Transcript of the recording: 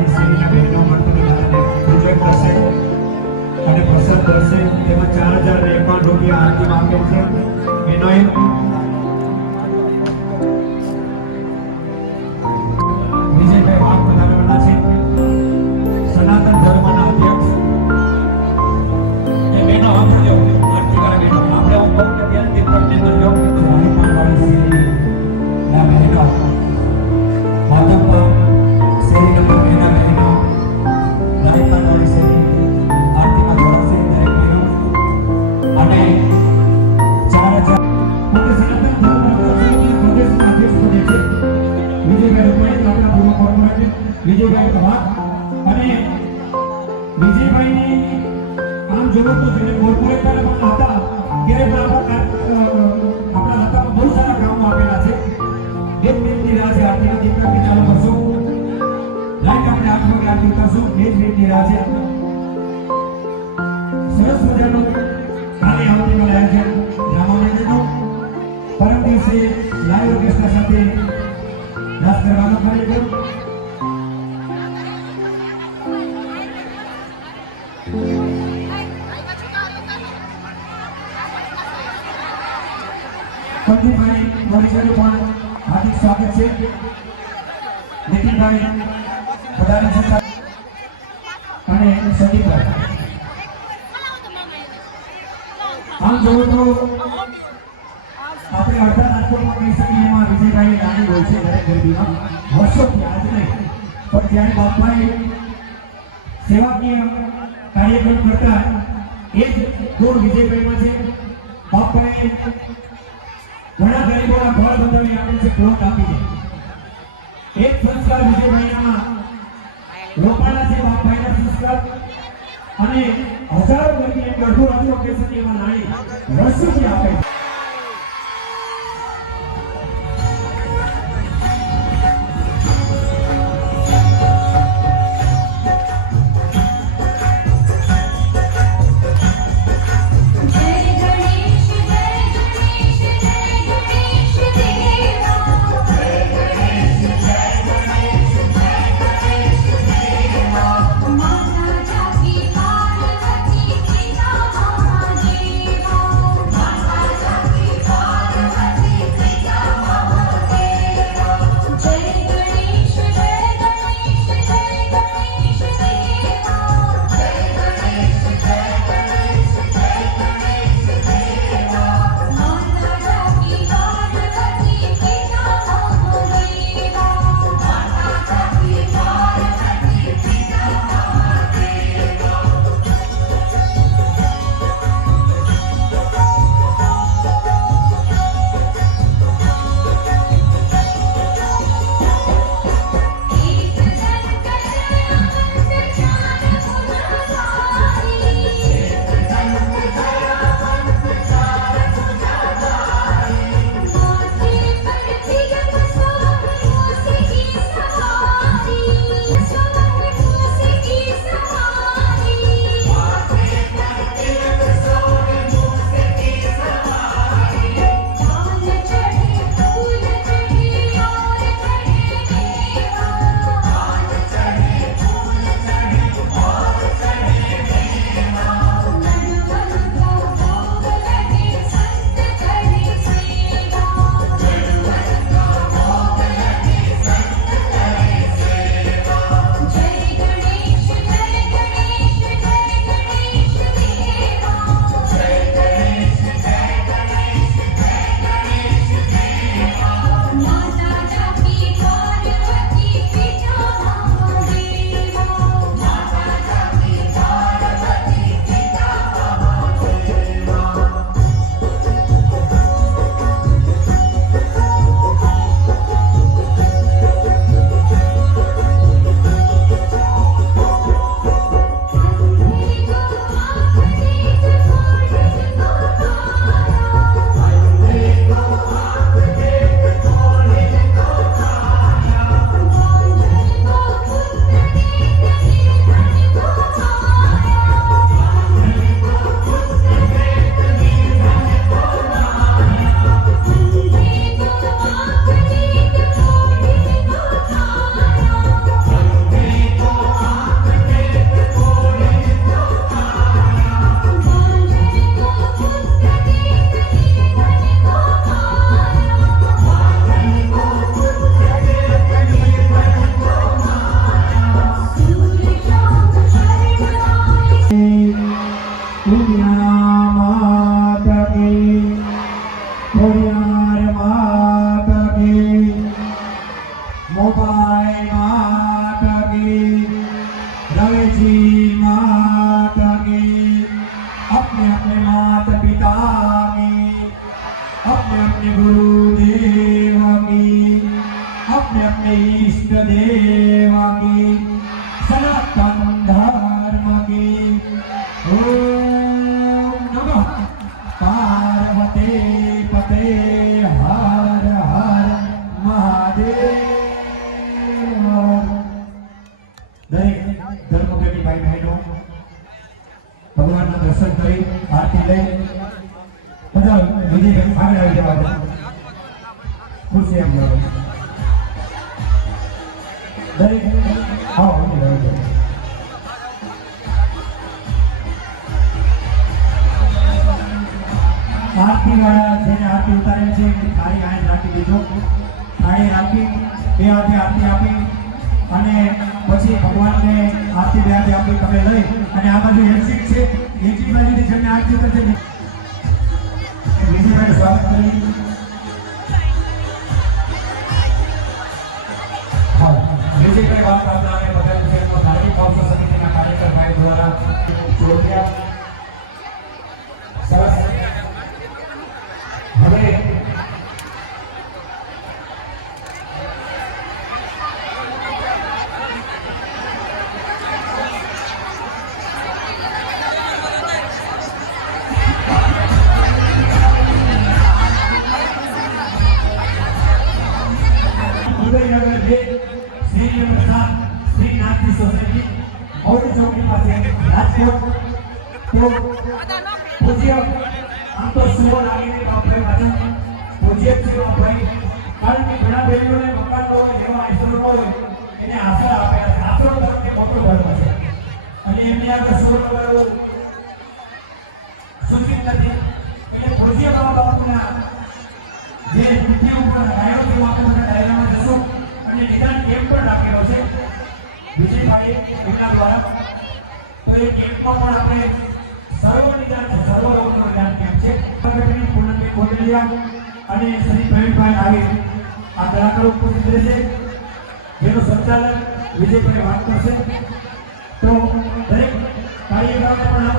અમારી શેરીના બહેનો ગણપતિ દાદાને પૂજન કરશે અને પ્રસાદ કરશે. તેમાં 4051 રૂપિયા આરતીમાં આપેલ છે. બહેનોએ વિજયભાઈ વાઘ પધારવાના છે, સનાતન ધર્મના અધ્યક્ષ. એ બહેનો આપજો આરતી કરે બહેનો. આપણે હું કહું કે ત્યાં દીપકને દર્જો રાણીપાવાળી શેરી ના બહેનો, માધવપુર શેરી નંબર 2 ના બહેનો રાણીપાવાળી શેરી આરતીમાં જોડાશે દરેક બહેનો. અને 4000 મુખ્ય સનાતન ધર્મ પ્રદેશના અધ્યક્ષ બને છે વિજયભાઈ રૂપાણી, આપણા પૂર્વ કોર્પોરેટર વિજયભાઈ પવાર. અને વિજયભાઈની આમ જોવો તો જેને કોર્પોરેટર પણ હતા ત્યારે પણ આપણા હાથામાં બહુ સારા કામો આપેલા છે. એક મિનિટની રાહ છે, આરતીના દીપકની ચાલુ કરશું. રાઈટ આપણે 8 વાગે આરતી કરશું. 2 મિનિટની રાહ છે. સરસ મજાનું કાલે આવતીકાલે આયોજન રામાનંદનું પરમ દિવસે લાઈવ ઓર્કેસ્ટ્રા સાથે રાસ કરવાનો કાર્યક્રમ. પ્રદીપભાઈ વરિષ્ઠનું પણ હાર્દિક સ્વાગત છે. નીતિનભાઈ પધારી છે અને સંદીપભાઈ. આમ જોવો તો આપણે અડધા રાજકોટમાં કહી શકીએ એમાં વિજયભાઈ રાણી હોય છે દરેક ગરબીમાં વર્ષોથી, આજ નહીં પણ જ્યારે બાપભાઈ સેવાકીય કાર્યક્રમ કરતા એ જ ગુણ વિજયભાઈમાં છે. બાપભાઈ ઘણા ગરીબોના ઘર બંધાવી આપે છે, પ્લોટ આપી દે. એક સંસ્કાર વિજયભાઈના રોપાણા છે, બાપભાઈના સંસ્કાર. અને હજારો ગરીબ એક અડધું ઓકેશન એમાં નાણી વર્ષોથી આપે. माता मोबाइल माता की, रवि जी माता की, अपने अपने माता पिता की, अपने अपने गुरुदेव की, अपने अपने इष्ट देव की, सनातन धर्म की। ओम नमः पार्वती पते हर हर महादेव। दरेक धर्मप्रेमी भाई बहनों भगवान दर्शन करी आरती ले બધા વિધિ આગળ આવી જવા દે ખુરશી એમ લો દરેક આવો આરતી વાળા જેને આરતી ઉતારે છે થાળી આને રાખી દીધો થાળી રાખી બે હાથે આરતી આપી અને પછી ભગવાનને આરતી બે હાથે આપી તમે લઈ અને આ બાજુ એક્ઝિટ છે એક્ઝિટ બાજુથી જેને આરતી કરશે વિજયભાઈ સ્વાગત કરી વિજયભાઈ વાત કરતા અને બધા શહેરમાં ધાર્મિક ભાવના સમિતિના કાર્યકર ભાઈ દ્વારા જોડ્યા સરસ હવે श्रीनाथजी सोसायटी और चौकी पास राजकोट तो पूज्य हम तो सुबह आगे अपने वचन पूज्य છે ભાઈ કારણ કે ઘણા બહેનોને મકાન હોય એવા આશ્રમ હોય એને આશા આપેલા છે આશ્રમ તરફથી મોટો ધર્મ છે અને એમને આગળ સુવર્ણ સૂચિત નથી એટલે પૂજ્ય બાપુના જે તિથિ ઉપર ગાયો છે આપણે ડાયરામાં જશું અને નિદાન કેમ્પ પણ રાખેલો છે વિજયભાઈ એમના દ્વારા તો એ કેમ્પમાં પણ આપણે સર્વ નિદાન સર્વ રોગનો નિદાન કેમ્પ છે પ્રગતિની પૂર્ણબેન કોટલિયા અને શ્રી પ્રવીણભાઈ આવી આ કલાકારો ઉપસ્થિત રહેશે જેનું સંચાલન વિજયભાઈ વાત કરશે તો દરેક કાર્યક્રમ પણ